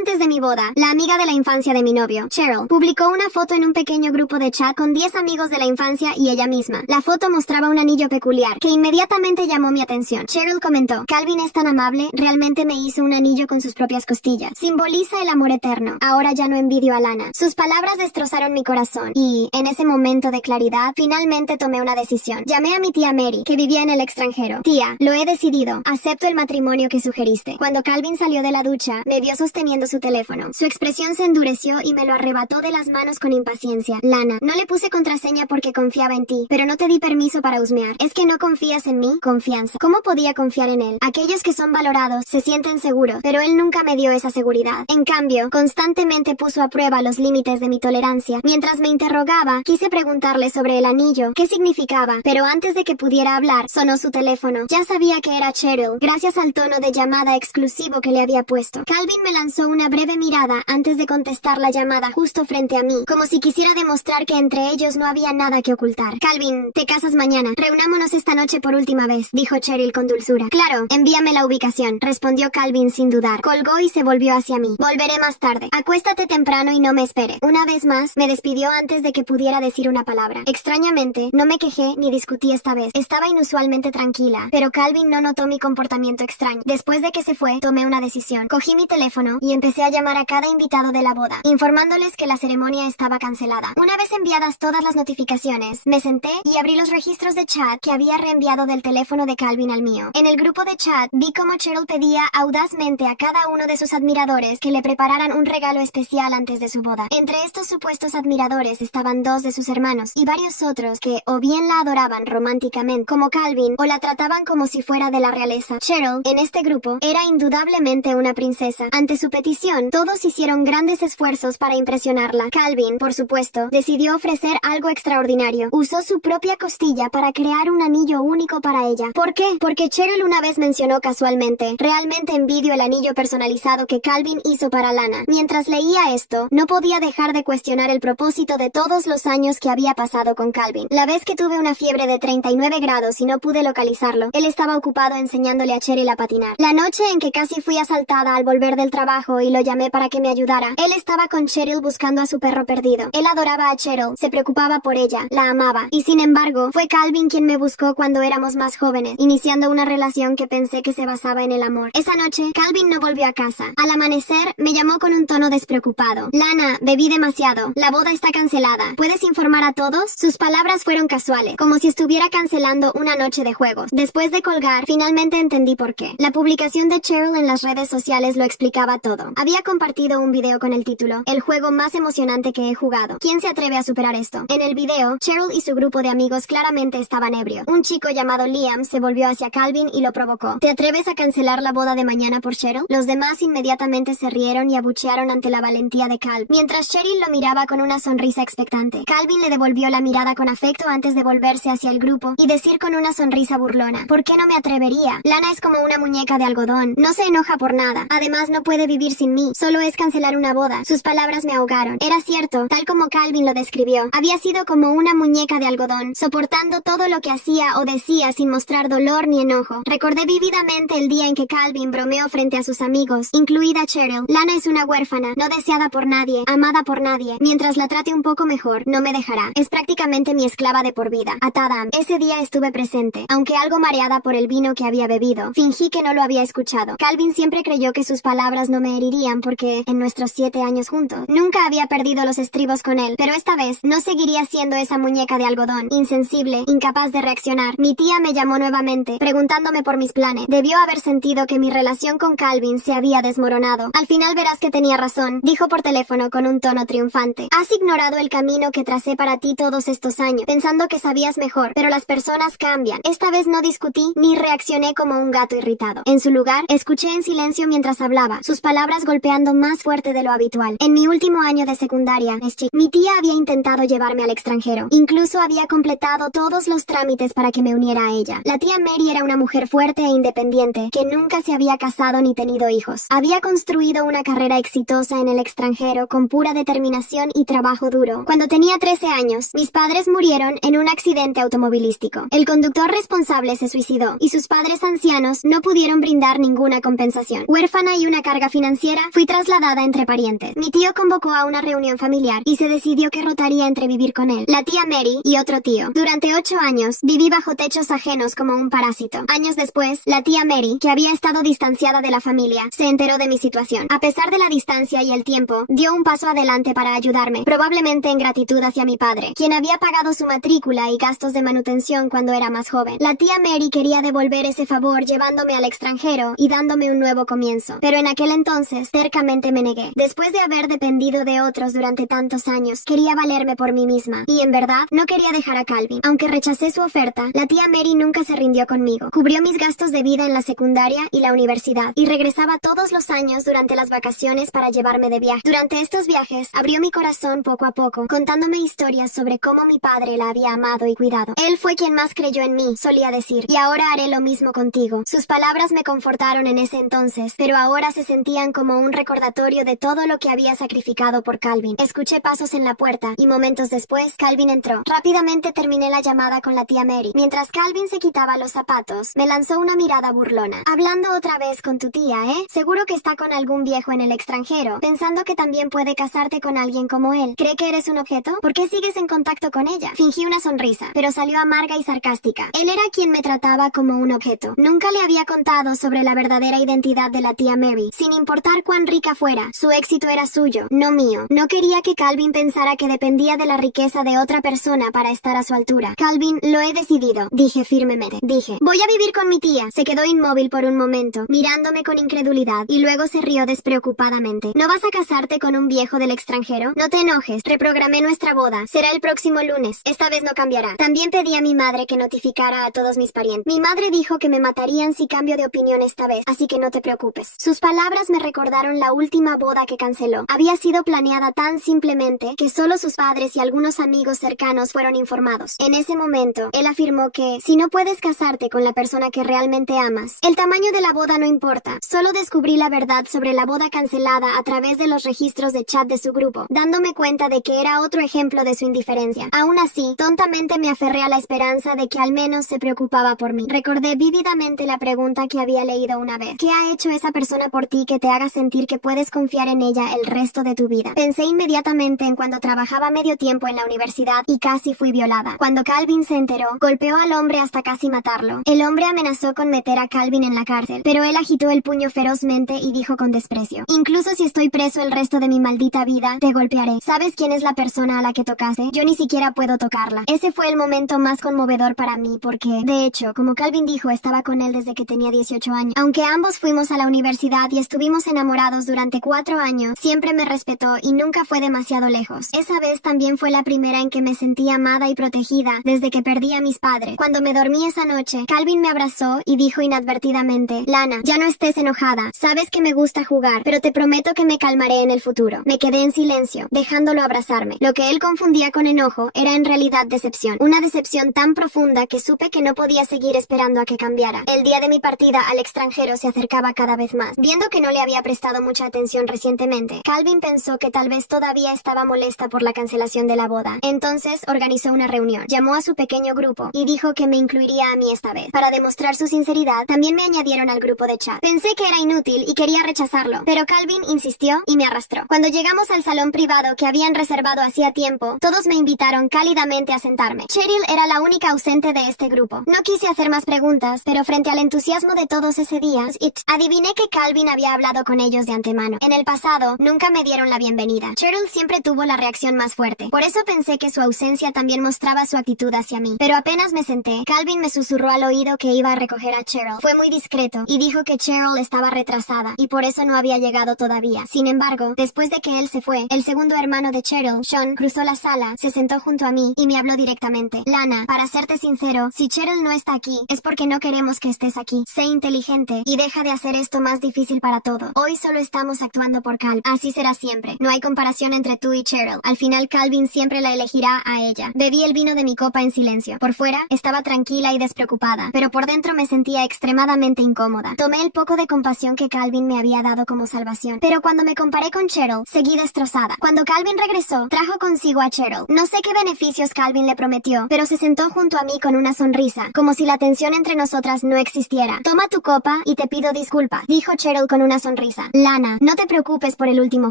antes de mi boda, la amiga de la infancia de mi novio, Cheryl, publicó una foto en un pequeño grupo de chat con 10 amigos de la infancia y ella misma. La foto mostraba un anillo peculiar, que inmediatamente llamó mi atención. Cheryl comentó: Calvin es tan amable, realmente me hizo un anillo con sus propias costillas. Simboliza el amor eterno. Ahora ya no envidio a Lana. Sus palabras destrozaron mi corazón y, en ese momento de claridad, finalmente tomé una decisión. Llamé a mi tía Mary, que vivía en el extranjero. Tía, lo he decidido. Acepto el matrimonio que sugeriste. Cuando Calvin salió de la ducha, me vio sosteniendo su teléfono. Su expresión se endureció y me lo arrebató de las manos con impaciencia. Lana, no le puse contraseña porque confiaba en ti, pero no te di permiso para husmear. ¿Es que no confías en mí? Confianza. ¿Cómo podía confiar en él? Aquellos que son valorados se sienten seguros, pero él nunca me dio esa seguridad. En cambio, constantemente puso a prueba los límites de mi tolerancia. Mientras me interrogaba, quise preguntarle sobre el anillo, qué significaba, pero antes de que pudiera hablar, sonó su teléfono. Ya sabía que era Cheryl, gracias al tono de llamada exclusivo que le había puesto. Calvin me lanzó una breve mirada antes de contestar la llamada justo frente a mí, como si quisiera demostrar que entre ellos no había nada que ocultar. Calvin, te casas mañana. Reunámonos esta noche por última vez, dijo Cheryl con dulzura. Claro, envíame la ubicación, respondió Calvin sin dudar. Colgó y se volvió hacia mí. Volveré más tarde. Acuéstate temprano y no me espere. Una vez más, me despidió antes de que pudiera decir una palabra. Extrañamente, no me quejé ni discutí esta vez. Estaba inusualmente tranquila, pero Calvin no notó mi comportamiento extraño. Después de que se fue, tomé una decisión. Cogí mi teléfono y empecé a llamar a cada invitado de la boda, informándoles que la ceremonia estaba cancelada. Una vez enviadas todas las notificaciones, me senté y abrí los registros de chat que había reenviado del teléfono de Calvin al mío. En el grupo de chat, vi cómo Cheryl pedía audazmente a cada uno de sus admiradores que le prepararan un regalo especial antes de su boda. Entre estos supuestos admiradores estaban 2 de sus hermanos y varios otros que o bien la adoraban románticamente como Calvin o la trataban como si fuera de la realeza. Cheryl, en este grupo, era indudablemente una princesa. Ante su petición, todos hicieron grandes esfuerzos para impresionarla. Calvin, por supuesto, decidió ofrecer algo extraordinario. Usó su propia costilla para crear un anillo único para ella. ¿Por qué? Porque Cheryl una vez mencionó casualmente: realmente envidio el anillo personalizado que Calvin hizo para Lana. Mientras leía esto, no podía dejar de cuestionar el propósito de todos los años que había pasado con Calvin. La vez que tuve una fiebre de 39 grados y no pude localizarlo, él estaba ocupado enseñándole a Cheryl a patinar. La noche en que casi fui asaltada al volver del trabajo y lo llamé para que me ayudara, él estaba con Cheryl buscando a su perro perdido. Él adoraba a Cheryl, se preocupaba por ella, la amaba, y sin embargo, fue Calvin quien me buscó cuando éramos más jóvenes, iniciando una relación que pensé que se basaba en el amor. Esa noche, Calvin no volvió a casa. Al amanecer, me llamó con un tono despreocupado. Lana, bebí demasiado. La boda está cancelada. ¿Puedes informar a todos? Sus palabras fueron casuales, como si estuviera cancelando una noche de juegos. Después de colgar, finalmente entendí por qué. La publicación de Cheryl en las redes sociales lo explicaba todo. Había compartido un video con el título: el juego más emocionante que he jugado. ¿Quién se atreve a superar esto? En el video, Cheryl y su grupo de amigos claramente estaban ebrios. Un chico llamado Liam se volvió hacia Calvin y lo provocó. ¿Te atreves a cancelar la boda de mañana por Cheryl? Los demás inmediatamente se rieron y abuchearon ante la valentía de Calvin, mientras Cheryl lo miraba con una sonrisa expectante. Calvin le devolvió la mirada con afecto antes de volverse hacia el grupo y decir con una sonrisa burlona: ¿por qué no me atrevería? Lana es como una muñeca de algodón. No se enoja por nada. Además, no puede vivir sin mí. Solo es cancelar una boda. Sus palabras me ahogaron. Era cierto, tal como Calvin lo describió. Había sido como una muñeca de algodón, soportando todo lo que hacía o decía sin mostrar dolor ni enojo. Recordé vívidamente el día en que Calvin bromeó frente a sus amigos, incluida Cheryl. Lana es una huérfana, no deseada por nadie, amada por nadie. Mientras la trate un poco mejor, no me dejará. Es prácticamente mi esclava de por vida. Atada. Ese día estuve presente, aunque algo mareada por el vino que había bebido. Fingí que no lo había escuchado. Calvin siempre creyó que sus palabras no me herirían porque, en nuestros 7 años juntos, nunca había perdido los estribos con él. Pero esta vez, no seguiría siendo esa muñeca de algodón, insensible, incapaz de reaccionar. Mi tía me llamó nuevamente, preguntándome por mis planes. Debió haber sentido que mi relación con Calvin se había desmoronado. Al final verás que tenía razón, dijo por teléfono con un tono triunfante. Has ignorado el camino que tracé para ti todos estos años, pensando que sabías mejor, pero las personas cambian. Esta vez no discutí ni reaccioné como un gato irritado. En su lugar, escuché en silencio mientras hablaba, sus palabras golpeando más fuerte de lo habitual. En mi último año de secundaria, mi tía había intentado llevarme al extranjero. Incluso había completado todos los trámites para que me uniera a ella. La tía Mary era una mujer fuerte e independiente, que nunca se había casado ni tenido hijos. Había construido una carrera exitosa en el extranjero con pura determinación y trabajo duro. Cuando tenía 13 años, mis padres murieron en un accidente automovilístico. El conductor responsable se suicidó y sus padres ancianos no pudieron brindar ninguna compensación. Huérfana y una carga financiera hiciera, fui trasladada entre parientes. Mi tío convocó a una reunión familiar y se decidió que rotaría entre vivir con él, la tía Mary y otro tío. Durante 8 años, viví bajo techos ajenos como un parásito. Años después, la tía Mary, que había estado distanciada de la familia, se enteró de mi situación. A pesar de la distancia y el tiempo, dio un paso adelante para ayudarme, probablemente en gratitud hacia mi padre, quien había pagado su matrícula y gastos de manutención cuando era más joven. La tía Mary quería devolver ese favor llevándome al extranjero y dándome un nuevo comienzo, pero en aquel entonces tercamente me negué. Después de haber dependido de otros durante tantos años, quería valerme por mí misma, y en verdad no quería dejar a Calvin. Aunque rechacé su oferta, la tía Mary nunca se rindió conmigo. Cubrió mis gastos de vida en la secundaria y la universidad, y regresaba todos los años durante las vacaciones para llevarme de viaje. Durante estos viajes, abrió mi corazón poco a poco, contándome historias sobre cómo mi padre la había amado y cuidado. Él fue quien más creyó en mí, solía decir, y ahora haré lo mismo contigo. Sus palabras me confortaron en ese entonces, pero ahora se sentían como un recordatorio de todo lo que había sacrificado por Calvin. Escuché pasos en la puerta, y momentos después, Calvin entró. Rápidamente terminé la llamada con la tía Mary. Mientras Calvin se quitaba los zapatos, me lanzó una mirada burlona. Hablando otra vez con tu tía, ¿eh? Seguro que está con algún viejo en el extranjero, pensando que también puede casarte con alguien como él. ¿Cree que eres un objeto? ¿Por qué sigues en contacto con ella? Fingí una sonrisa, pero salió amarga y sarcástica. Él era quien me trataba como un objeto. Nunca le había contado sobre la verdadera identidad de la tía Mary. Sin importar cuán rica fuera, su éxito era suyo, no mío. No quería que Calvin pensara que dependía de la riqueza de otra persona para estar a su altura. Calvin, lo he decidido, dije firmemente. Dije, voy a vivir con mi tía. Se quedó inmóvil por un momento, mirándome con incredulidad, y luego se rió despreocupadamente. ¿No vas a casarte con un viejo del extranjero? No te enojes, reprogramé nuestra boda. Será el próximo lunes. Esta vez no cambiará. También pedí a mi madre que notificara a todos mis parientes. Mi madre dijo que me matarían si cambio de opinión esta vez, así que no te preocupes. Sus palabras me recordaron la última boda que canceló. Había sido planeada tan simplemente que solo sus padres y algunos amigos cercanos fueron informados. En ese momento, él afirmó que si no puedes casarte con la persona que realmente amas, el tamaño de la boda no importa. Solo descubrí la verdad sobre la boda cancelada a través de los registros de chat de su grupo, dándome cuenta de que era otro ejemplo de su indiferencia. Aún así, tontamente me aferré a la esperanza de que al menos se preocupaba por mí. Recordé vívidamente la pregunta que había leído una vez. ¿Qué ha hecho esa persona por ti que te haga sentir que puedes confiar en ella el resto de tu vida? Pensé inmediatamente en cuando trabajaba medio tiempo en la universidad y casi fui violada. Cuando Calvin se enteró, golpeó al hombre hasta casi matarlo. El hombre amenazó con meter a Calvin en la cárcel, pero él agitó el puño ferozmente y dijo con desprecio, incluso si estoy preso el resto de mi maldita vida, te golpearé. ¿Sabes quién es la persona a la que tocaste? Yo ni siquiera puedo tocarla. Ese fue el momento más conmovedor para mí porque, de hecho, como Calvin dijo, estaba con él desde que tenía 18 años. Aunque ambos fuimos a la universidad y estuvimos enamorados durante 4 años, siempre me respetó y nunca fue demasiado lejos. Esa vez también fue la primera en que me sentí amada y protegida desde que perdí a mis padres. Cuando me dormí esa noche, Calvin me abrazó y dijo inadvertidamente, Lana, ya no estés enojada. Sabes que me gusta jugar, pero te prometo que me calmaré en el futuro. Me quedé en silencio, dejándolo abrazarme. Lo que él confundía con enojo era en realidad decepción. Una decepción tan profunda que supe que no podía seguir esperando a que cambiara. El día de mi partida al extranjero se acercaba cada vez más. Viendo que no le había prestado mucha atención recientemente, Calvin pensó que tal vez todavía estaba molesta por la cancelación de la boda. Entonces organizó una reunión. Llamó a su pequeño grupo y dijo que me incluiría a mí esta vez. Para demostrar su sinceridad, también me añadieron al grupo de chat. Pensé que era inútil y quería rechazarlo, pero Calvin insistió y me arrastró. Cuando llegamos al salón privado que habían reservado hacía tiempo, todos me invitaron cálidamente a sentarme. Cheryl era la única ausente de este grupo. No quise hacer más preguntas, pero frente al entusiasmo de todos ese día, adiviné que Calvin había hablado con ellos de antemano. En el pasado, nunca me dieron la bienvenida. Cheryl siempre tuvo la reacción más fuerte. Por eso pensé que su ausencia también mostraba su actitud hacia mí. Pero apenas me senté, Calvin me susurró al oído que iba a recoger a Cheryl. Fue muy discreto y dijo que Cheryl estaba retrasada y por eso no había llegado todavía. Sin embargo, después de que él se fue, el segundo hermano de Cheryl, Sean, cruzó la sala, se sentó junto a mí y me habló directamente. Lana, para serte sincero, si Cheryl no está aquí, es porque no queremos que estés aquí. Sé inteligente y deja de hacer esto más difícil para todo. Hoy solo estamos actuando por Calvin. Así será siempre. No hay comparación entre tú y Cheryl. Al final Calvin siempre la elegirá a ella. Bebí el vino de mi copa en silencio. Por fuera, estaba tranquila y despreocupada, pero por dentro me sentía extremadamente incómoda. Tomé el poco de compasión que Calvin me había dado como salvación. Pero cuando me comparé con Cheryl, seguí destrozada. Cuando Calvin regresó, trajo consigo a Cheryl. No sé qué beneficios Calvin le prometió, pero se sentó junto a mí con una sonrisa, como si la tensión entre nosotras no existiera. Toma tu copa y te pido disculpas, dijo Cheryl con una sonrisa. casa. Lana, no te preocupes por el último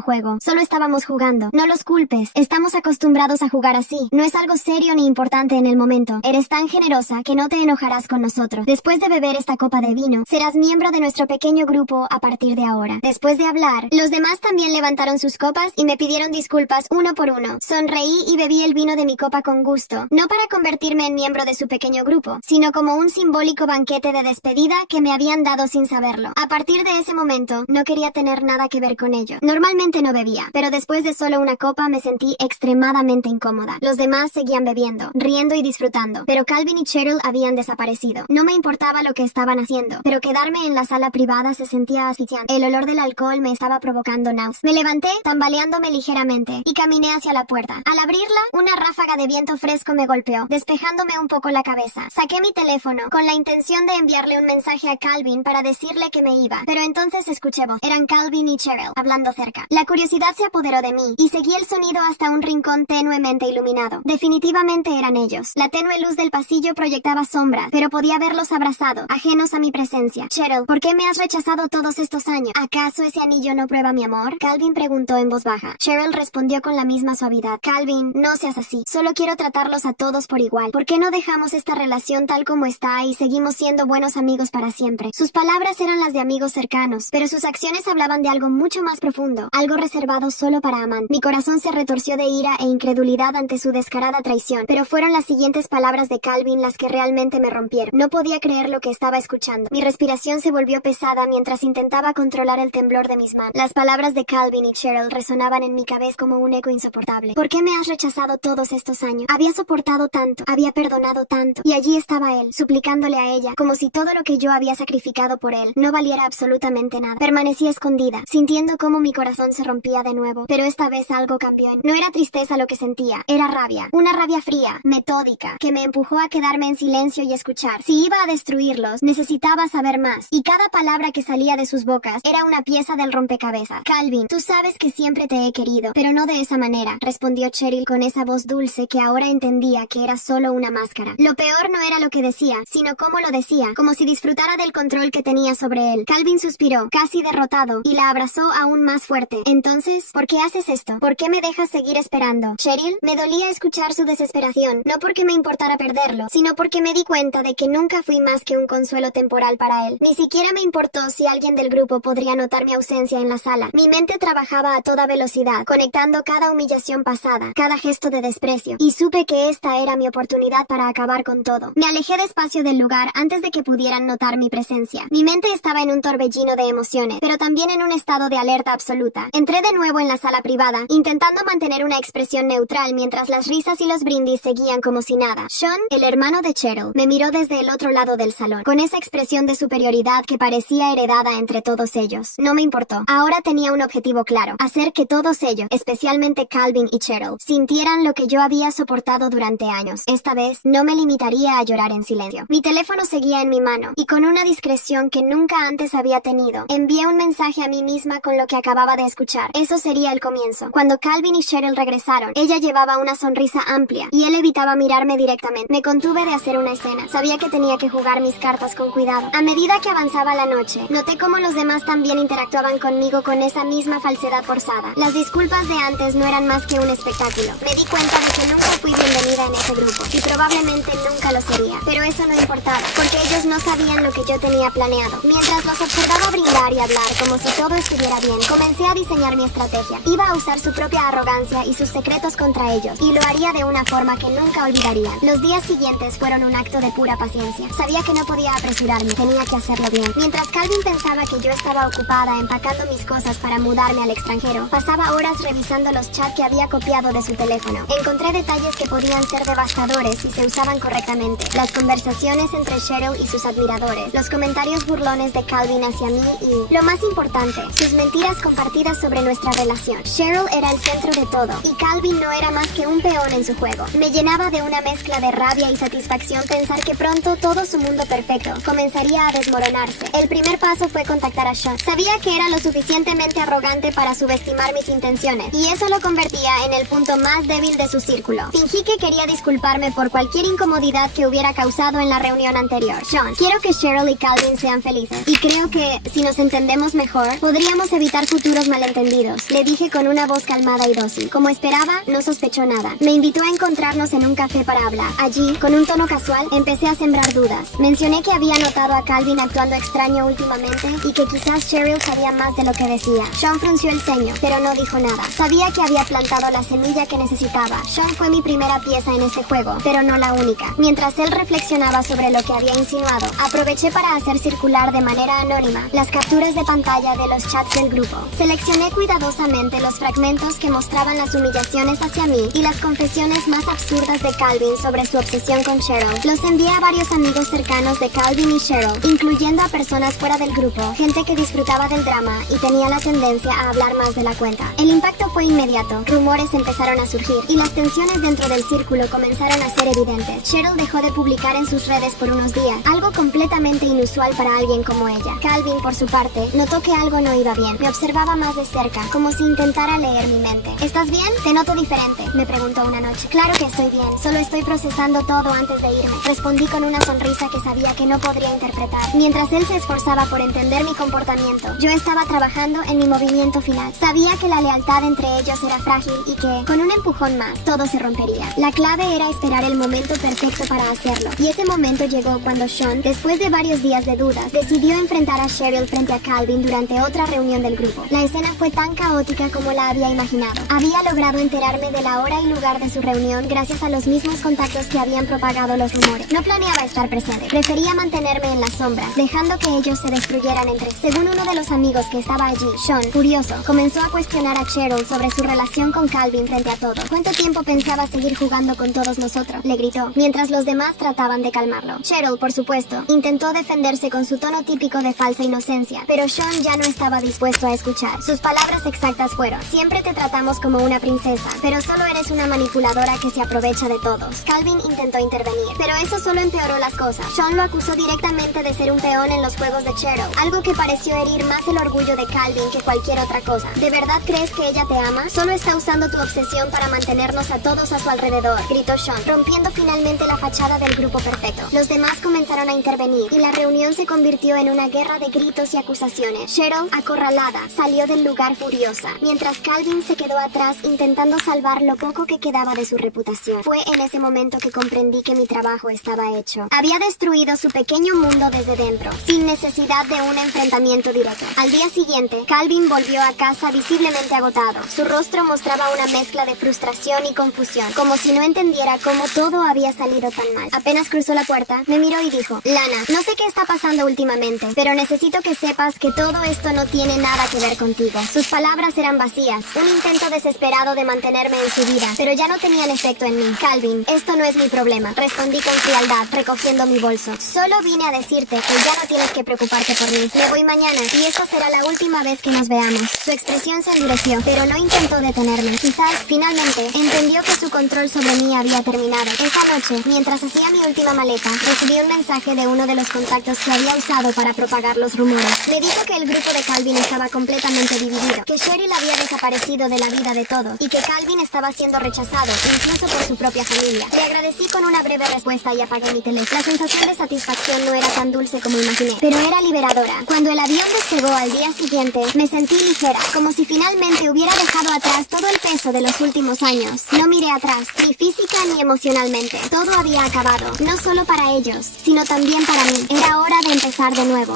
juego. Solo estábamos jugando. No los culpes. Estamos acostumbrados a jugar así. No es algo serio ni importante en el momento. Eres tan generosa que no te enojarás con nosotros. Después de beber esta copa de vino, serás miembro de nuestro pequeño grupo a partir de ahora. Después de hablar, los demás también levantaron sus copas y me pidieron disculpas uno por uno. Sonreí y bebí el vino de mi copa con gusto. No para convertirme en miembro de su pequeño grupo, sino como un simbólico banquete de despedida que me habían dado sin saberlo. A partir de ese momento, no quería tener nada que ver con ello. Normalmente no bebía, pero después de solo una copa me sentí extremadamente incómoda. Los demás seguían bebiendo, riendo y disfrutando, pero Calvin y Cheryl habían desaparecido. No me importaba lo que estaban haciendo, pero quedarme en la sala privada se sentía asfixiante. El olor del alcohol me estaba provocando náuseas. Me levanté, tambaleándome ligeramente, y caminé hacia la puerta. Al abrirla, una ráfaga de viento fresco me golpeó, despejándome un poco la cabeza. Saqué mi teléfono, con la intención de enviarle un mensaje a Calvin para decirle que me iba, pero entonces escuché voz. Eran Calvin y Cheryl, hablando cerca. La curiosidad se apoderó de mí, y seguí el sonido hasta un rincón tenuemente iluminado. Definitivamente eran ellos. La tenue luz del pasillo proyectaba sombras, pero podía verlos abrazados, ajenos a mi presencia. Cheryl, ¿por qué me has rechazado todos estos años? ¿Acaso ese anillo no prueba mi amor? Calvin preguntó en voz baja. Cheryl respondió con la misma suavidad. Calvin, no seas así. Solo quiero tratarlos a todos por igual. ¿Por qué no dejamos esta relación tal como está y seguimos siendo buenos amigos para siempre? Sus palabras eran las de amigos cercanos, pero sus acciones hablaban de algo mucho más profundo, algo reservado solo para amantes. Mi corazón se retorció de ira e incredulidad ante su descarada traición, pero fueron las siguientes palabras de Calvin las que realmente me rompieron. No podía creer lo que estaba escuchando. Mi respiración se volvió pesada mientras intentaba controlar el temblor de mis manos. Las palabras de Calvin y Cheryl resonaban en mi cabeza como un eco insoportable. ¿Por qué me has rechazado todos estos años? Había soportado tanto, había perdonado tanto, y allí estaba él, suplicándole a ella, como si todo lo que yo había sacrificado por él no valiera absolutamente nada. Permanecí escondida, sintiendo cómo mi corazón se rompía de nuevo, pero esta vez algo cambió. No era tristeza lo que sentía, era rabia, una rabia fría, metódica, que me empujó a quedarme en silencio y escuchar. Si iba a destruirlos, necesitaba saber más, y cada palabra que salía de sus bocas era una pieza del rompecabezas. Calvin, tú sabes que siempre te he querido, pero no de esa manera, respondió Cheryl con esa voz dulce que ahora entendía que era solo una máscara. Lo peor no era lo que decía, sino cómo lo decía, como si disfrutara del control que tenía sobre él. Calvin suspiró, casi derrotado, y la abrazó aún más fuerte. Entonces, ¿por qué haces esto? ¿Por qué me dejas seguir esperando? Cheryl, me dolía escuchar su desesperación, no porque me importara perderlo, sino porque me di cuenta de que nunca fui más que un consuelo temporal para él. Ni siquiera me importó si alguien del grupo podría notar mi ausencia en la sala. Mi mente trabajaba a toda velocidad, conectando cada humillación pasada, cada gesto de desprecio, y supe que esta era mi oportunidad para acabar con todo. Me alejé despacio del lugar antes de que pudieran notar mi presencia. Mi mente estaba en un torbellino de emociones, pero también en un estado de alerta absoluta. Entré de nuevo en la sala privada, intentando mantener una expresión neutral mientras las risas y los brindis seguían como si nada. Sean, el hermano de Cheryl, me miró desde el otro lado del salón, con esa expresión de superioridad que parecía heredada entre todos ellos. No me importó. Ahora tenía un objetivo claro, hacer que todos ellos, especialmente Calvin y Cheryl, sintieran lo que yo había soportado durante años. Esta vez, no me limitaría a llorar en silencio. Mi teléfono seguía en mi mano, y con una discreción que nunca antes había tenido, envié un mensaje a mí misma con lo que acababa de escuchar. Eso sería el comienzo. Cuando Calvin y Cheryl regresaron, ella llevaba una sonrisa amplia, y él evitaba mirarme directamente. Me contuve de hacer una escena. Sabía que tenía que jugar mis cartas con cuidado. A medida que avanzaba la noche, noté cómo los demás también interactuaban conmigo con esa misma falsedad forzada. Las disculpas de antes no eran más que un espectáculo. Me di cuenta de que nunca fui bienvenida en ese grupo, y probablemente nunca lo sería. Pero eso no importaba, porque ellos no sabían lo que yo tenía planeado. Mientras los observaba brindar y hablar como si todo estuviera bien, comencé a diseñar mi estrategia. Iba a usar su propia arrogancia y sus secretos contra ellos, y lo haría de una forma que nunca olvidarían. Los días siguientes fueron un acto de pura paciencia. Sabía que no podía apresurarme, tenía que hacerlo bien. Mientras Calvin pensaba que yo estaba ocupada empacando mis cosas para mudarme al extranjero, pasaba horas revisando los chats que había copiado de su teléfono. Encontré detalles que podían ser devastadores si se usaban correctamente. Las conversaciones entre Cheryl y sus admiradores, los comentarios burlones de Calvin hacia mí y, lo más importante, sus mentiras compartidas sobre nuestra relación. Cheryl era el centro de todo, y Calvin no era más que un peón en su juego. Me llenaba de una mezcla de rabia y satisfacción pensar que pronto todo su mundo perfecto comenzaría a desmoronarse. El primer paso fue contactar a Sean. Sabía que era lo suficientemente arrogante para subestimar mis intenciones, y eso lo convertía en el punto más débil de su círculo. Fingí que quería disculparme por cualquier incomodidad que hubiera causado en la reunión anterior. Sean, quiero que Cheryl y Calvin sean felices, y creo que, si nos entendemos mejor, podríamos evitar futuros malentendidos, le dije con una voz calmada y dócil. Como esperaba, no sospechó nada. Me invitó a encontrarnos en un café para hablar. Allí, con un tono casual, empecé a sembrar dudas. Mencioné que había notado a Calvin actuando extraño últimamente y que quizás Cheryl sabía más de lo que decía. Sean frunció el ceño, pero no dijo nada. Sabía que había plantado la semilla que necesitaba. Sean fue mi primera pieza en este juego, pero no la única. Mientras él reflexionaba sobre lo que había insinuado, aproveché para hacer circular de manera anónima las capturas de pantalla de los chats del grupo. Seleccioné cuidadosamente los fragmentos que mostraban las humillaciones hacia mí y las confesiones más absurdas de Calvin sobre su obsesión con Cheryl. Los envié a varios amigos cercanos de Calvin y Cheryl, incluyendo a personas fuera del grupo, gente que disfrutaba del drama y tenía la tendencia a hablar más de la cuenta. El impacto fue inmediato, rumores empezaron a surgir y las tensiones dentro del círculo comenzaron a ser evidentes. Cheryl dejó de publicar en sus redes por unos días, algo completamente inusual para alguien como ella. Calvin, por su parte, notó que algo no iba bien. Me observaba más de cerca, como si intentara leer mi mente. ¿Estás bien? Te noto diferente, me preguntó una noche. Claro que estoy bien, solo estoy procesando todo antes de irme. Respondí con una sonrisa que sabía que no podría interpretar. Mientras él se esforzaba por entender mi comportamiento, yo estaba trabajando en mi movimiento final. Sabía que la lealtad entre ellos era frágil y que, con un empujón más, todo se rompería. La clave era esperar el momento perfecto para hacerlo. Y ese momento llegó cuando Sean, después de varios días de dudas, decidió enfrentar a Cheryl frente a Calvin durante otra reunión del grupo. La escena fue tan caótica como la había imaginado. Había logrado enterarme de la hora y lugar de su reunión gracias a los mismos contactos que habían propagado los rumores. No planeaba estar presente. Prefería mantenerme en las sombras, dejando que ellos se destruyeran entre sí. Según uno de los amigos que estaba allí, Sean, furioso, comenzó a cuestionar a Cheryl sobre su relación con Calvin frente a todos. ¿Cuánto tiempo pensaba seguir jugando con todos nosotros?, le gritó, mientras los demás trataban de calmarlo. Cheryl, por supuesto, intentó defenderse con su tono típico de falsa inocencia, pero Sean ya no estaba dispuesto a escuchar. Sus palabras exactas fueron: siempre te tratamos como una princesa, pero solo eres una manipuladora que se aprovecha de todos. Calvin intentó intervenir, pero eso solo empeoró las cosas. Sean lo acusó directamente de ser un peón en los juegos de Cheryl, algo que pareció herir más el orgullo de Calvin que cualquier otra cosa. ¿De verdad crees que ella te ama? Solo está usando tu obsesión para mantenernos a todos a su alrededor, gritó Sean, rompiendo finalmente la fachada del grupo perfecto. Los demás comenzaron a intervenir y la reunión se convirtió en una guerra de gritos y acusaciones. Cheryl, acorralada, salió del lugar furiosa, mientras Calvin se quedó atrás intentando salvar lo poco que quedaba de su reputación. Fue en ese momento que comprendí que mi trabajo estaba hecho. Había destruido su pequeño mundo desde dentro, sin necesidad de un enfrentamiento directo. Al día siguiente, Calvin volvió a casa visiblemente agotado. Su rostro mostraba una mezcla de frustración y confusión, como si no entendiera cómo todo había salido tan mal. Apenas cruzó la puerta, me miró y dijo: Lana, no sé qué está pasando últimamente, pero necesito que sepas que todo esto no tiene nada que ver contigo. Sus palabras eran vacías, un intento desesperado de mantenerme en su vida, pero ya no tenían efecto en mí. Calvin, esto no es mi problema, respondí con frialdad, recogiendo mi bolso. Solo vine a decirte que ya no tienes que preocuparte por mí. Me voy mañana y esta será la última vez que nos veamos. Su expresión se endureció, pero no intentó detenerme. Quizás, finalmente, entendió que su control sobre mí había terminado. Esa noche, mientras hacía mi última maleta, recibí un mensaje de uno de los contactos que había usado para propagar los rumores. Me dijo que el grupo de Calvin estaba completamente dividido, que Cheryl había desaparecido de la vida de todos y que Calvin estaba siendo rechazado, incluso por su propia familia. Le agradecí con una breve respuesta y apagué mi teléfono. La sensación de satisfacción no era tan dulce como imaginé, pero era liberadora. Cuando el avión despegó al día siguiente, me sentí ligera, como si finalmente hubiera dejado atrás todo el peso de los últimos años. No miré atrás, ni física ni emocionalmente. Todo había acabado, no solo para ellos, sino también para mí. Era hora de empezar de nuevo.